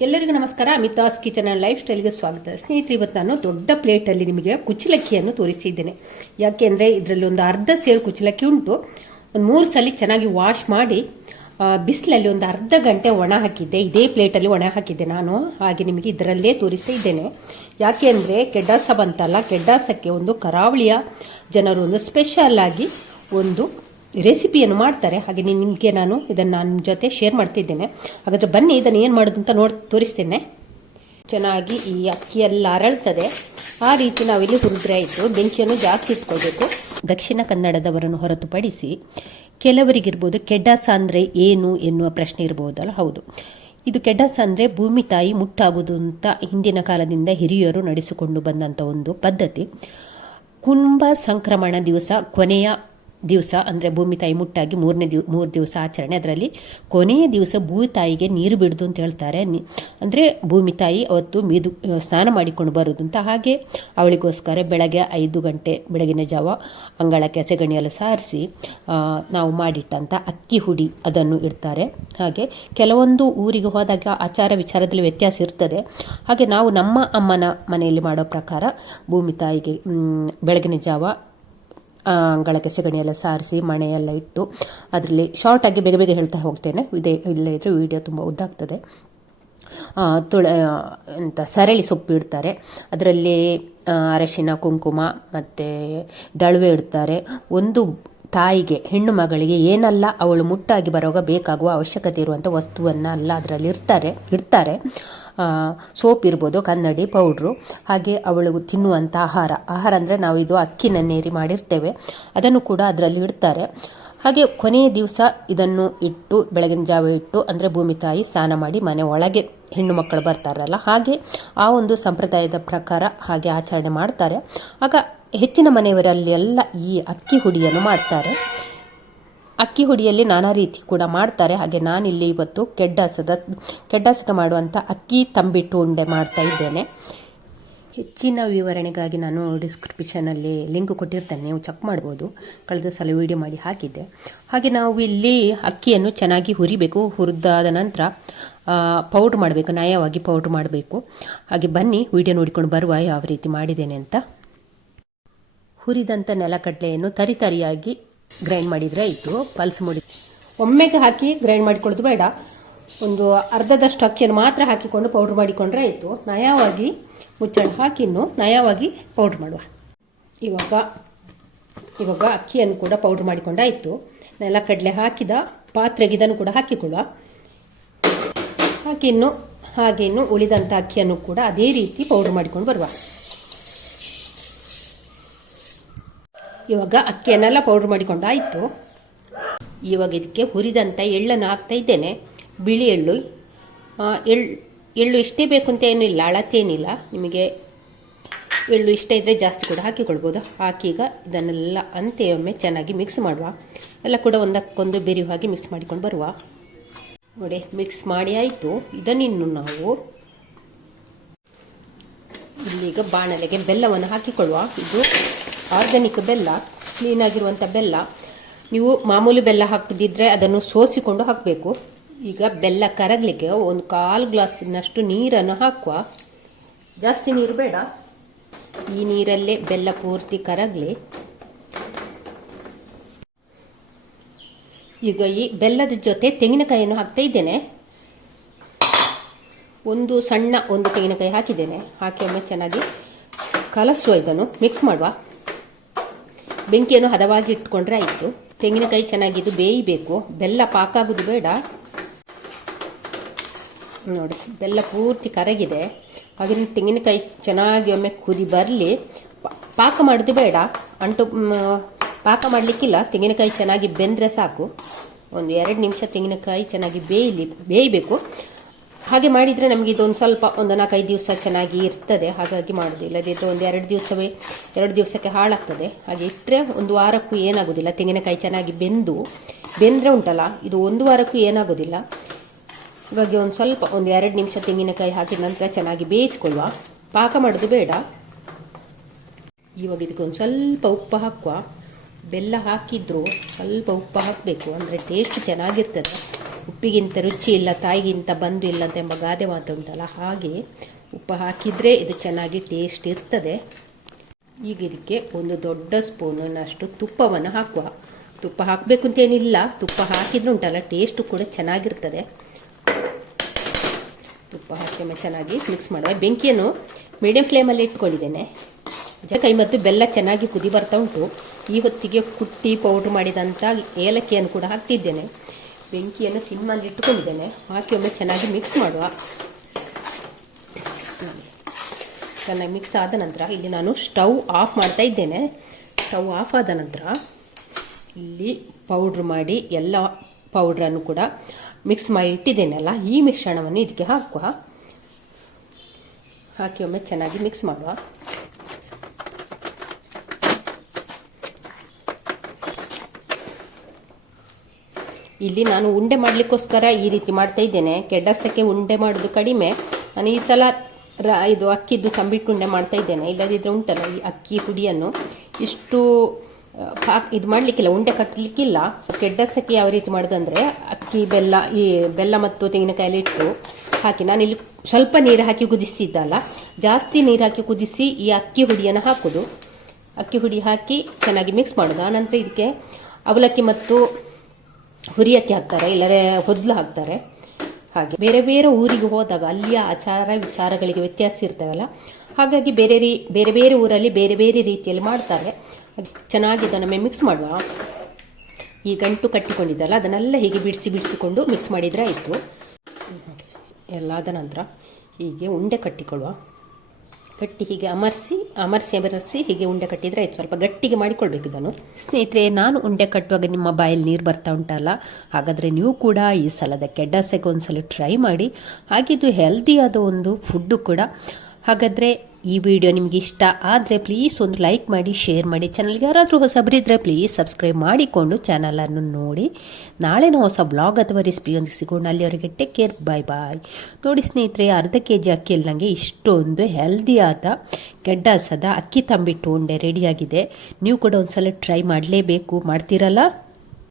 ಎಲ್ಲರಿಗೂ ನಮಸ್ಕಾರ. Amitha's kitchen and life ಸ್ಟೈಲ್ಗೆ ಸ್ವಾಗತ. ಸ್ನೇಹಿತರೆ, ಇವತ್ತು ನಾನು ದೊಡ್ಡ ಪ್ಲೇಟಲ್ಲಿ ನಿಮಗೆ ಕುಚ್ಚಲಕ್ಕಿಯನ್ನು ತೋರಿಸಿದ್ದೇನೆ. ಯಾಕೆಂದರೆ ಇದರಲ್ಲಿ ಒಂದು ಅರ್ಧ ಸೇರು ಕುಚ್ಚಲಕ್ಕಿ ಉಂಟು. ಒಂದು 3 ಸಲ ಚೆನ್ನಾಗಿ ವಾಶ್ ಮಾಡಿ ಬಿಸಿಲಲ್ಲಿ ಒಂದು ಅರ್ಧ ಗಂಟೆ ಒಣ ಹಾಕಿದ್ದೆ. ಇದೇ ಪ್ಲೇಟಲ್ಲಿ ಒಣ ಹಾಕಿದ್ದೆ ನಾನು. ಹಾಗೆ ನಿಮಗೆ ಇದರಲ್ಲೇ ತೋರಿಸ್ತಾ ಇದ್ದೇನೆ. ಯಾಕೆ ಅಂದರೆ ಕೆಡ್ಡಾಸ ಬಂತಲ್ಲ, ಕೆಡ್ಡಾಸಕ್ಕೆ ಒಂದು ಕರಾವಳಿಯ ಜನರು ಒಂದು ಸ್ಪೆಷಲ್ ಆಗಿ ಒಂದು ರೆಸಿಪಿಯನ್ನು ಮಾಡ್ತಾರೆ. ಹಾಗೆ ನಿಮಗೆ ನಾನು ಇದನ್ನು ನನ್ನ ಜೊತೆ ಶೇರ್ ಮಾಡ್ತಿದ್ದೇನೆ. ಹಾಗಾದರೆ ಬನ್ನಿ, ಇದನ್ನು ಏನು ಮಾಡೋದು ಅಂತ ತೋರಿಸ್ತೇನೆ. ಚೆನ್ನಾಗಿ ಈ ಅಕ್ಕಿ ಎಲ್ಲ ಅರಳ್ತದೆ, ಆ ರೀತಿ ನಾವಿಲ್ಲಿ ಹುರಿದ್ರೆ ಆಯಿತು. ಬೆಂಕಿಯನ್ನು ಜಾಸ್ತಿ ಇಟ್ಕೊಳ್ಬೇಕು. ದಕ್ಷಿಣ ಕನ್ನಡದವರನ್ನು ಹೊರತುಪಡಿಸಿ ಕೆಲವರಿಗಿರ್ಬೋದು ಕೆಡ್ಡಾಸ ಅಂದರೆ ಏನು ಎನ್ನುವ ಪ್ರಶ್ನೆ ಇರ್ಬೋದಲ್ಲ. ಹೌದು, ಇದು ಕೆಡ್ಡಾಸ ಅಂದರೆ ಭೂಮಿ ತಾಯಿ ಮುಟ್ಟಾಗುವುದು ಅಂತ ಹಿಂದಿನ ಕಾಲದಿಂದ ಹಿರಿಯರು ನಡೆಸಿಕೊಂಡು ಬಂದಂಥ ಒಂದು ಪದ್ಧತಿ. ಕುಂಭ ಸಂಕ್ರಮಣ ದಿವಸ, ಕೊನೆಯ ದಿವಸ ಅಂದರೆ ಭೂಮಿ ತಾಯಿ ಮುಟ್ಟಾಗಿ 3 ದಿವಸ ಆಚರಣೆ. ಅದರಲ್ಲಿ ಕೊನೆಯ ದಿವಸ ಭೂಮಿ ತಾಯಿಗೆ ನೀರು ಬಿಡುದು ಅಂತ ಹೇಳ್ತಾರೆ. ಅಂದರೆ ಭೂಮಿ ತಾಯಿ ಅವತ್ತು ಸ್ನಾನ ಮಾಡಿಕೊಂಡು ಬರುವುದು ಅಂತ. ಹಾಗೆ ಅವಳಿಗೋಸ್ಕರ ಬೆಳಗ್ಗೆ 5 ಗಂಟೆ ಬೆಳಗಿನ ಜಾವ ಅಂಗಳಕ್ಕೆ ಸೆಗಣಿಯೆಲ್ಲ ಸಾರಿಸಿ ನಾವು ಮಾಡಿಟ್ಟಂಥ ಅಕ್ಕಿ ಹುಡಿ ಅದನ್ನು ಇಡ್ತಾರೆ. ಹಾಗೆ ಕೆಲವೊಂದು ಊರಿಗೆ ಹೋದಾಗ ಆಚಾರ ವಿಚಾರದಲ್ಲಿ ವ್ಯತ್ಯಾಸ ಇರ್ತದೆ. ಹಾಗೆ ನಾವು ನಮ್ಮ ಅಮ್ಮನ ಮನೆಯಲ್ಲಿ ಮಾಡೋ ಪ್ರಕಾರ ಭೂಮಿ ತಾಯಿಗೆ ಬೆಳಗಿನ ಜಾವ ಅಂಗಳಕ್ಕೆ ಸೆಗಣಿಯೆಲ್ಲ ಸಾರಿಸಿ ಮಣೆಯೆಲ್ಲ ಇಟ್ಟು, ಅದರಲ್ಲಿ ಶಾರ್ಟಾಗಿ ಬೇಗ ಬೇಗ ಹೇಳ್ತಾ ಹೋಗ್ತೇನೆ, ಇಲ್ಲೇ ಇದ್ರೆ ವಿಡಿಯೋ ತುಂಬ ಉದ್ದಾಗ್ತದೆ. ಸರಳಿ ಸೊಪ್ಪು ಇಡ್ತಾರೆ. ಅದರಲ್ಲಿ ಅರಶಿನ, ಕುಂಕುಮ ಮತ್ತು ದಳವೆ ಇಡ್ತಾರೆ. ಒಂದು ತಾಯಿಗೆ, ಹೆಣ್ಣು ಮಗಳಿಗೆ ಏನೆಲ್ಲ ಅವಳು ಮುಟ್ಟಾಗಿ ಬರುವಾಗ ಬೇಕಾಗುವ ಅವಶ್ಯಕತೆ ಇರುವಂಥ ವಸ್ತುವನ್ನೆಲ್ಲ ಅದರಲ್ಲಿ ಇಡ್ತಾರೆ. ಸೋಪ್ ಇರ್ಬೋದು, ಕನ್ನಡಿ, ಪೌಡ್ರು, ಹಾಗೆ ಅವಳಿಗೆ ತಿನ್ನುವಂಥ ಆಹಾರ ಅಂದರೆ ನಾವು ಇದು ಅಕ್ಕಿನ ನೇರಿ ಮಾಡಿರ್ತೇವೆ, ಅದನ್ನು ಕೂಡ ಅದರಲ್ಲಿ ಇಡ್ತಾರೆ. ಹಾಗೆ ಕೊನೆಯ ದಿವಸ ಇದನ್ನು ಇಟ್ಟು ಬೆಳಗಿನ ಜಾವ ಇಟ್ಟು, ಅಂದರೆ ಭೂಮಿ ತಾಯಿ ಸ್ನಾನ ಮಾಡಿ ಮನೆ ಒಳಗೆ ಹೆಣ್ಣು ಮಕ್ಕಳು ಬರ್ತಾರಲ್ಲ, ಹಾಗೆ ಆ ಒಂದು ಸಂಪ್ರದಾಯದ ಪ್ರಕಾರ ಹಾಗೆ ಆಚರಣೆ ಮಾಡ್ತಾರೆ. ಆಗ ಹೆಚ್ಚಿನ ಮನೆಯವರಲ್ಲಿ ಎಲ್ಲ ಈ ಅಕ್ಕಿ ಹುಡಿಯನ್ನು ಮಾಡ್ತಾರೆ. ಅಕ್ಕಿ ಹುಡಿಯಲ್ಲಿ ನಾನಾ ರೀತಿ ಕೂಡ ಮಾಡ್ತಾರೆ. ಹಾಗೆ ನಾನಿಲ್ಲಿ ಇವತ್ತು ಕೆಡ್ಡಾಸಕ್ಕೆ ಮಾಡುವಂಥ ಅಕ್ಕಿ ತಂಬಿಟ್ಟು ಉಂಡೆ ಮಾಡ್ತಾ ಇದ್ದೇನೆ. ಹೆಚ್ಚಿನ ವಿವರಣೆಗಾಗಿ ನಾನು ಡಿಸ್ಕ್ರಿಪ್ಷನಲ್ಲಿ ಲಿಂಕ್ ಕೊಟ್ಟಿರ್ತೇನೆ, ನೀವು ಚೆಕ್ ಮಾಡ್ಬೋದು. ಕಳೆದ ಸಲ ವಿಡಿಯೋ ಮಾಡಿ ಹಾಕಿದ್ದೆ. ಹಾಗೆ ನಾವು ಇಲ್ಲಿ ಅಕ್ಕಿಯನ್ನು ಚೆನ್ನಾಗಿ ಹುರಿಬೇಕು. ಹುರಿದಾದ ನಂತರ ಪೌಡ್ರ್ ಮಾಡಬೇಕು, ನಯವಾಗಿ ಪೌಡ್ರ್ ಮಾಡಬೇಕು. ಹಾಗೆ ಬನ್ನಿ ವಿಡಿಯೋ ನೋಡಿಕೊಂಡು ಬರುವ ಯಾವ ರೀತಿ ಮಾಡಿದ್ದೇನೆ ಅಂತ. ಹುರಿದಂಥ ನೆಲಕಡಲೆಯನ್ನು ತರಿಯಾಗಿ ಗ್ರೈಂಡ್ ಮಾಡಿದರೆ ಆಯಿತು. ಪಲ್ಸ್ ಮುಡಿ ಒಮ್ಮೆಗೆ ಹಾಕಿ ಗ್ರೈಂಡ್ ಮಾಡಿಕೊಳ್ಳೋದು ಬೇಡ. ಒಂದು ಅರ್ಧದಷ್ಟು ಅಕ್ಕಿಯನ್ನು ಮಾತ್ರ ಹಾಕಿಕೊಂಡು ಪೌಡ್ರ್ ಮಾಡಿಕೊಂಡ್ರೆ ಆಯಿತು. ನಯವಾಗಿ ಮುಚ್ಚಳ ಹಾಕಿ ನಯವಾಗಿ ಪೌಡ್ರ್ ಮಾಡುವ. ಇವಾಗ ಅಕ್ಕಿಯನ್ನು ಕೂಡ ಪೌಡ್ರ್ ಮಾಡಿಕೊಂಡಾಯಿತು. ನೆಲಕಡಲೆ ಹಾಕಿದ ಪಾತ್ರೆಗೆ ಇದನ್ನು ಕೂಡ ಹಾಕಿಕೊಳ್ಳುವ. ಹಾಗೆ ಉಳಿದಂಥ ಅಕ್ಕಿಯನ್ನು ಕೂಡ ಅದೇ ರೀತಿ ಪೌಡ್ರ್ ಮಾಡಿಕೊಂಡು ಬರುವ. ಇವಾಗ ಅಕ್ಕಿಯನ್ನೆಲ್ಲ ಪೌಡ್ರ್ ಮಾಡಿಕೊಂಡು ಆಯಿತು. ಇವಾಗ ಇದಕ್ಕೆ ಹುರಿದಂಥ ಎಳ್ಳನ್ನು ಹಾಕ್ತಾ ಇದ್ದೇನೆ. ಬಿಳಿ ಎಳ್ಳು ಇಷ್ಟೇ ಬೇಕು ಅಂತ ಏನಿಲ್ಲ, ಅಳತೇನಿಲ್ಲ. ನಿಮಗೆ ಎಳ್ಳು ಇಷ್ಟ ಇದ್ದರೆ ಜಾಸ್ತಿ ಕೂಡ ಹಾಕಿಕೊಳ್ಬೋದು. ಹಾಕೀಗ ಇದನ್ನೆಲ್ಲ ಅಂತೆಯೊಮ್ಮೆ ಚೆನ್ನಾಗಿ ಮಿಕ್ಸ್ ಮಾಡುವ. ಎಲ್ಲ ಕೂಡ ಒಂದಕ್ಕೊಂದು ಬೆರೆಯುವ ಹಾಗೆ ಮಿಕ್ಸ್ ಮಾಡಿಕೊಂಡು ಬರುವ. ನೋಡಿ, ಮಿಕ್ಸ್ ಮಾಡಿ ಆಯಿತು. ಇದನ್ನಿನ್ನು ನಾವು ಇಲ್ಲೀಗ ಬಾಣಲೆಗೆ ಬೆಲ್ಲವನ್ನು ಹಾಕಿಕೊಳ್ಳುವ. ಇದು ಆರ್ಗ್ಯಾನಿಕ್ ಬೆಲ್ಲ, ಕ್ಲೀನಾಗಿರುವಂಥ ಬೆಲ್ಲ. ನೀವು ಮಾಮೂಲಿ ಬೆಲ್ಲ ಹಾಕದಿದ್ರೆ ಅದನ್ನು ಸೋಸಿಕೊಂಡು ಹಾಕಬೇಕು. ಈಗ ಬೆಲ್ಲ ಕರಗಲಿಕ್ಕೆ 1/4 ಗ್ಲಾಸಿನಷ್ಟು ನೀರನ್ನು ಹಾಕುವ. ಜಾಸ್ತಿ ನೀರು ಬೇಡ, ಈ ನೀರಲ್ಲೇ ಬೆಲ್ಲ ಪೂರ್ತಿ ಕರಗಲಿ. ಈಗ ಈ ಬೆಲ್ಲದ ಜೊತೆ ತೆಂಗಿನಕಾಯಿಯನ್ನು ಹಾಕ್ತಾ ಇದ್ದೇನೆ. ಒಂದು ತೆಂಗಿನಕಾಯಿ ಹಾಕಿದ್ದೇನೆ. ಹಾಕಿ ಒಮ್ಮೆ ಚೆನ್ನಾಗಿ ಕಲಸುವ. ಇದನ್ನು ಮಿಕ್ಸ್ ಮಾಡುವ. ಬೆಂಕಿಯನ್ನು ಹದವಾಗಿ ಇಟ್ಕೊಂಡ್ರೆ ಆಯಿತು. ತೆಂಗಿನಕಾಯಿ ಚೆನ್ನಾಗಿದ್ದು ಬೇಯಬೇಕು, ಬೆಲ್ಲ ಪಾಕಾಗೋದು ಬೇಡ. ನೋಡಿ, ಬೆಲ್ಲ ಪೂರ್ತಿ ಕರಗಿದೆ. ಹಾಗೆ ತೆಂಗಿನಕಾಯಿ ಚೆನ್ನಾಗಿ ಒಮ್ಮೆ ಕುದಿ ಬರಲಿ. ಪಾಕ ಮಾಡೋದು ಬೇಡ, ಪಾಕ ಮಾಡಲಿಕ್ಕಿಲ್ಲ. ತೆಂಗಿನಕಾಯಿ ಚೆನ್ನಾಗಿ ಬೆಂದರೆ ಸಾಕು. ಒಂದು 2 ನಿಮಿಷ ತೆಂಗಿನಕಾಯಿ ಚೆನ್ನಾಗಿ ಬೇಯಬೇಕು. ಹಾಗೆ ಮಾಡಿದರೆ ನಮಗೆ ಇದೊಂದು ಸ್ವಲ್ಪ 4-5 ದಿವಸ ಚೆನ್ನಾಗಿ ಇರ್ತದೆ. ಹಾಗಾಗಿ ಮಾಡೋದು. ಇಲ್ಲದಿದ್ದರೆ ಒಂದು 2 ದಿವಸಕ್ಕೆ ಹಾಳಾಗ್ತದೆ. ಹಾಗೆ ಇಟ್ಟರೆ 1 ವಾರಕ್ಕೂ ಏನಾಗೋದಿಲ್ಲ. ತೆಂಗಿನಕಾಯಿ ಚೆನ್ನಾಗಿ ಬೆಂದರೆ ಉಂಟಲ್ಲ, ಇದು 1 ವಾರಕ್ಕೂ ಏನಾಗೋದಿಲ್ಲ. ಹಾಗಾಗಿ ಒಂದು 2 ನಿಮಿಷ ತೆಂಗಿನಕಾಯಿ ಹಾಕಿದ ನಂತರ ಚೆನ್ನಾಗಿ ಬೇಯಿಸ್ಕೊಳ್ಳುವ. ಪಾಕ ಮಾಡೋದು ಬೇಡ. ಇವಾಗ ಇದಕ್ಕೆ ಒಂದು ಸ್ವಲ್ಪ ಉಪ್ಪು ಹಾಕುವ. ಬೆಲ್ಲ ಹಾಕಿದ್ರು ಸ್ವಲ್ಪ ಉಪ್ಪು ಹಾಕಬೇಕು, ಅಂದರೆ ಟೇಸ್ಟ್ ಚೆನ್ನಾಗಿರ್ತದೆ. ಉಪ್ಪಿಗಿಂತ ರುಚಿ ಇಲ್ಲ, ತಾಯಿಗಿಂತ ಬಂದು ಇಲ್ಲ ಅಂತ ಎಂಬ ಗಾದೆ ಮಾತು ಉಂಟಲ್ಲ, ಹಾಗೆ ಉಪ್ಪು ಹಾಕಿದರೆ ಇದು ಚೆನ್ನಾಗಿ ಟೇಸ್ಟ್ ಇರ್ತದೆ. ಈಗ ಇದಕ್ಕೆ ಒಂದು ದೊಡ್ಡ ಸ್ಪೂನಷ್ಟು ತುಪ್ಪವನ್ನು ಹಾಕುವ. ತುಪ್ಪ ಹಾಕಬೇಕು ಅಂತೇನಿಲ್ಲ, ತುಪ್ಪ ಹಾಕಿದ್ರೆ ಉಂಟಲ್ಲ ಟೇಸ್ಟು ಕೂಡ ಚೆನ್ನಾಗಿರ್ತದೆ. ತುಪ್ಪ ಹಾಕಿ ಒಮ್ಮೆ ಚೆನ್ನಾಗಿ ಮಿಕ್ಸ್ ಮಾಡುವ. ಬೆಂಕಿಯನ್ನು ಮೀಡಿಯಂ ಫ್ಲೇಮಲ್ಲಿ ಇಟ್ಕೊಂಡಿದ್ದೇನೆ. ಕೈ ಮತ್ತು ಬೆಲ್ಲ ಚೆನ್ನಾಗಿ ಕುದಿ ಬರ್ತಾ ಉಂಟು. ಈ ಹೊತ್ತಿಗೆ ಕುಟ್ಟಿ ಪೌಡ್ರ್ ಮಾಡಿದಂಥ ಏಲಕ್ಕಿಯನ್ನು ಕೂಡ ಹಾಕ್ತಿದ್ದೇನೆ. ಬೆಂಕಿಯನ್ನು ಸಿಮ್ಮಲ್ಲಿ ಇಟ್ಟುಕೊಂಡಿದ್ದೇನೆ. ಹಾಕಿ ಒಮ್ಮೆ ಚೆನ್ನಾಗಿ ಮಿಕ್ಸ್ ಮಾಡುವ. ಚೆನ್ನಾಗಿ ಮಿಕ್ಸ್ ಆದ ನಂತರ ಇಲ್ಲಿ ನಾನು ಸ್ಟವ್ ಆಫ್ ಮಾಡ್ತಾ ಇದ್ದೇನೆ. ಸ್ಟವ್ ಆಫ್ ಆದ ನಂತರ ಇಲ್ಲಿ ಪೌಡ್ರ್ ಮಾಡಿ ಎಲ್ಲ ಪೌಡ್ರನ್ನು ಕೂಡ ಮಿಕ್ಸ್ ಮಾಡಿ ಇಟ್ಟಿದ್ದೇನಲ್ಲ, ಈ ಮಿಶ್ರಣವನ್ನು ಇದಕ್ಕೆ ಹಾಕುವ. ಹಾಕಿ ಒಮ್ಮೆ ಚೆನ್ನಾಗಿ ಮಿಕ್ಸ್ ಮಾಡುವ. ಇಲ್ಲಿ ನಾನು ಉಂಡೆ ಮಾಡಲಿಕ್ಕೋಸ್ಕರ ಈ ರೀತಿ ಮಾಡ್ತಾ ಇದ್ದೇನೆ. ಕೆಡ್ಡಸಕ್ಕೆ ಉಂಡೆ ಮಾಡೋದು ಕಡಿಮೆ. ನಾನು ಈ ಸಲ ಇದು ಅಕ್ಕಿದ್ದು ತಂಬಿಟ್ಟು ಉಂಡೆ ಮಾಡ್ತಾ ಇದ್ದೇನೆ. ಇಲ್ಲದಿದ್ರೆ ಉಂಟಲ್ಲ ಈ ಅಕ್ಕಿ ಪುಡಿಯನ್ನು ಇಷ್ಟು ಇದು ಮಾಡಲಿಕ್ಕಿಲ್ಲ, ಉಂಡೆ ಕಟ್ಟಲಿಕ್ಕಿಲ್ಲ. ಕೆಡ್ಡಸಕ್ಕೆ ಯಾವ ರೀತಿ ಮಾಡೋದಂದ್ರೆ ಅಕ್ಕಿ ಬೆಲ್ಲ, ಈ ಬೆಲ್ಲ ಮತ್ತು ತೆಂಗಿನಕಾಯಲ್ಲಿ ಇಟ್ಟು ಹಾಕಿ, ನಾನಿಲ್ಲಿ ಸ್ವಲ್ಪ ನೀರು ಹಾಕಿ ಕುದಿಸಿದ್ದಲ್ಲ, ಜಾಸ್ತಿ ನೀರು ಹಾಕಿ ಕುದಿಸಿ ಈ ಅಕ್ಕಿ ಹುಡಿಯನ್ನು ಹಾಕೋದು. ಅಕ್ಕಿ ಹುಡಿ ಹಾಕಿ ಚೆನ್ನಾಗಿ ಮಿಕ್ಸ್ ಮಾಡೋದು. ಆನಂತರ ಇದಕ್ಕೆ ಅವಲಕ್ಕಿ ಮತ್ತು ಹುರಿಯಕ್ಕಿ ಹಾಕ್ತಾರೆ, ಇಲ್ಲರೆ ಹೊದ್ಲು ಹಾಕ್ತಾರೆ. ಹಾಗೆ ಬೇರೆ ಬೇರೆ ಊರಿಗೆ ಹೋದಾಗ ಅಲ್ಲಿಯ ಆಚಾರ ವಿಚಾರಗಳಿಗೆ ವ್ಯತ್ಯಾಸ ಇರ್ತವಲ್ಲ, ಹಾಗಾಗಿ ಬೇರೆ ಬೇರೆ ಊರಲ್ಲಿ ಬೇರೆ ಬೇರೆ ರೀತಿಯಲ್ಲಿ ಮಾಡ್ತಾರೆ. ಚೆನ್ನಾಗಿ ಇದನ್ನು ಮಿಕ್ಸ್ ಮಾಡುವ. ಈ ಗಂಟು ಕಟ್ಟಿಕೊಂಡಿದ್ದಲ್ಲ ಅದನ್ನೆಲ್ಲ ಹೀಗೆ ಬಿಡಿಸಿಕೊಂಡು ಮಿಕ್ಸ್ ಮಾಡಿದರೆ ಆಯಿತು. ಎಲ್ಲ ಆದ ನಂತರ ಹೀಗೆ ಉಂಡೆ ಕಟ್ಟಿಕೊಳ್ಳುವ. ಗಟ್ಟಿ ಹೀಗೆ ಅಮರ್ಸಿ ಹೀಗೆ ಉಂಡೆ ಕಟ್ಟಿದರೆ ಆಯ್ತು. ಸ್ವಲ್ಪ ಗಟ್ಟಿಗೆ ಮಾಡಿಕೊಳ್ಬೇಕು ಇದನ್ನು. ಸ್ನೇಹಿತರೆ, ನಾನು ಉಂಡೆ ಕಟ್ಟುವಾಗ ನಿಮ್ಮ ಬಾಯಲ್ಲಿ ನೀರು ಬರ್ತಾ ಉಂಟಲ್ಲ, ಹಾಗಾದರೆ ನೀವು ಕೂಡ ಈ ಸಲದ ಕೆಡ್ಡಸೆಗೆ ಒಂದ್ಸಲ ಟ್ರೈ ಮಾಡಿ. ಹಾಗಿದ್ದು ಹೆಲ್ದಿಯಾದ ಒಂದು ಫುಡ್ಡು ಕೂಡ. ಹಾಗಾದರೆ ಈ ವಿಡಿಯೋ ನಿಮಗೆ ಇಷ್ಟ ಆದರೆ ಪ್ಲೀಸ್ ಒಂದು ಲೈಕ್ ಮಾಡಿ, ಶೇರ್ ಮಾಡಿ. ಚಾನಲ್ಗೆ ಯಾರಾದರೂ ಹೊಸಬರಿದ್ದರೆ ಪ್ಲೀಸ್ ಸಬ್ಸ್ಕ್ರೈಬ್ ಮಾಡಿಕೊಂಡು ಚಾನಲನ್ನು ನೋಡಿ. ನಾಳೆನ ಹೊಸ ಬ್ಲಾಗ್ ಅಥವಾ ರೆಸಿಪಿಯೊಂದಿಗೆ ಸಿಗೋಣ. ಅಲ್ಲಿವರೆಗೆ ಟೇಕ್ ಕೇರ್, ಬಾಯ್ ಬಾಯ್. ನೋಡಿ ಸ್ನೇಹಿತರೆ, ಅರ್ಧ kg ಅಕ್ಕಿಯಲ್ಲಿ ನನಗೆ ಇಷ್ಟೊಂದು ಹೆಲ್ದಿಯಾದ ಕೆಡ್ಡಸದ ಅಕ್ಕಿ ತಂಬಿಟ್ಟು ಉಂಡೆ ರೆಡಿಯಾಗಿದೆ. ನೀವು ಕೂಡ ಒಂದ್ಸಲ ಟ್ರೈ ಮಾಡಲೇಬೇಕು. ಮಾಡ್ತೀರಲ್ಲ?